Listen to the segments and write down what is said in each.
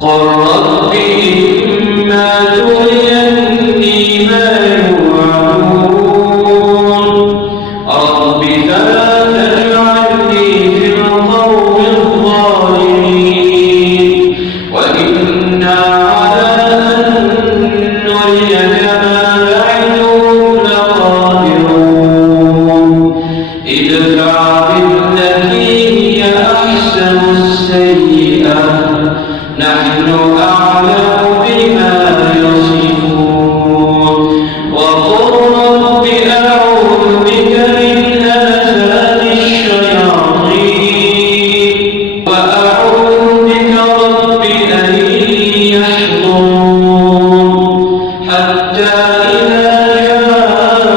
قل رب إما تريني ما يوعدون رب فلا تجعلني في القوم الظالمين وإنا على أن نريك ما نعدهم لقادرون ادفع بالتي هي أحسن السيئة نحن أعلم بما يصفون وقل رب أعوذ بك من همزات الشياطين وأعوذ بك رب أن يحضرون حتى إذا جاء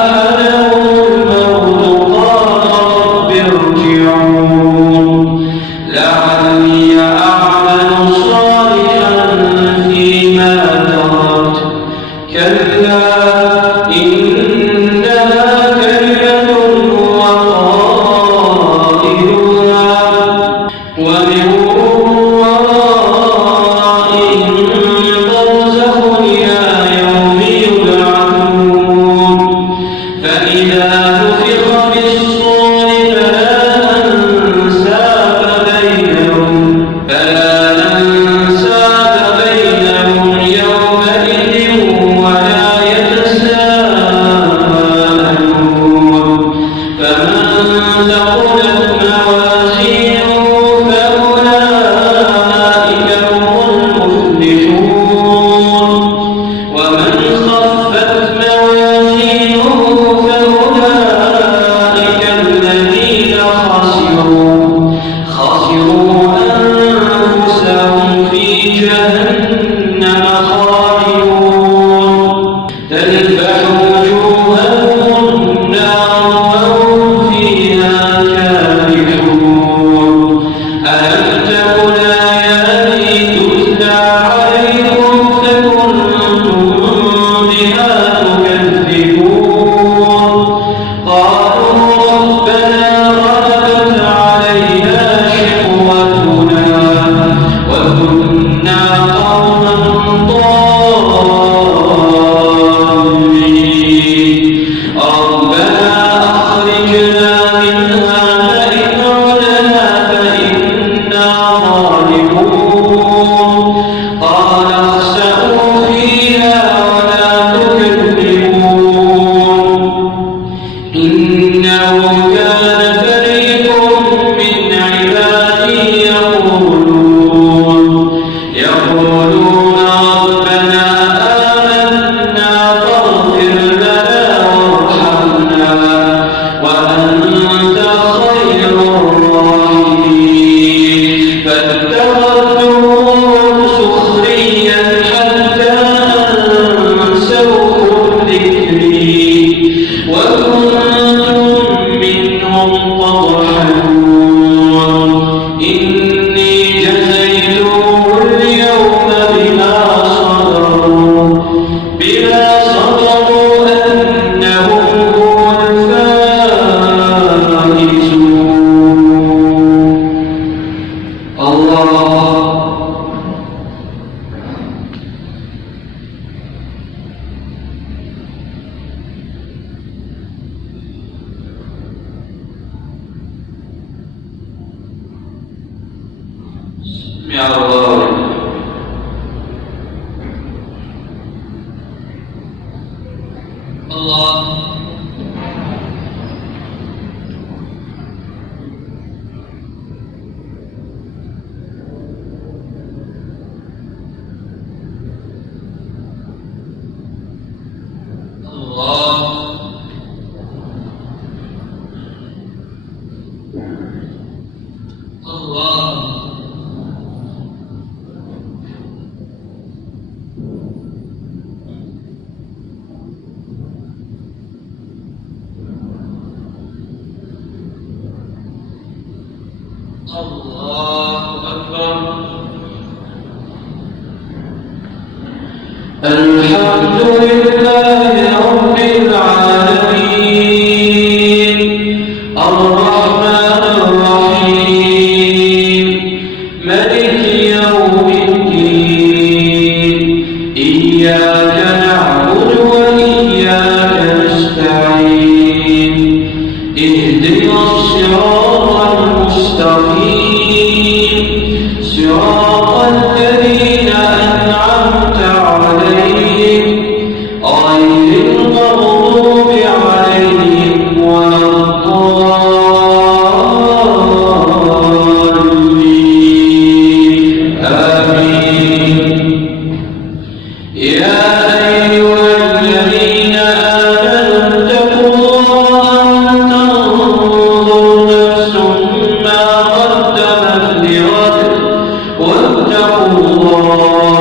أحدهم الموت قال رب ارجعون لعلي أعمل صالحا فيما تركت كلا إنها كلمة هو قائلها ومن ورائهم برزخ إلى يوم يبعثون فإذا نفخ في الصور فلا أنساب بينهم يومئذ ولا يتساءلون فمن ثقلت موازينه فأولئك هم المفلحون ومن خفت موازينه فأولئك الذين خسروا أنفسهم في جهنم خالدون تلفح وجوههم النار وهم فيها كالحون ألم تكن آياتي تتلى عليكم فكنتم بها تكذبون قالوا ربنا غلبت علينا شقوتنا وكنا قوما ضالين ربنا أخرجنا منها فإن عدنا فإنا ظالمون قال اخسئوا فيها ولا تكذبون إنه كان فريق من عبادي يقولون ربنا آمنا فاغفر لنا وارحمنا وأنت خير الراحمين فاتخذتموهم سخريا حتى أنسوكم ذكري وكنتم منهم تضحكون إني جزيتهم اليوم بما صبروا أنهم هم الفائزون الله يا الله الله الله أكبر الحمد لله رب العالمين الرحمن الرحيم مالك يوم الدين إياك نعبد وإياك نستعين اهدنا الصراط المستقيم صراط الذين أنعمت عليهم غير المغضوب عليهم ولا الضالين آمين. يا أيها الذين آمنوا اتقوا الله ولتنظر نفس ما قدمت لغد واتقوا الله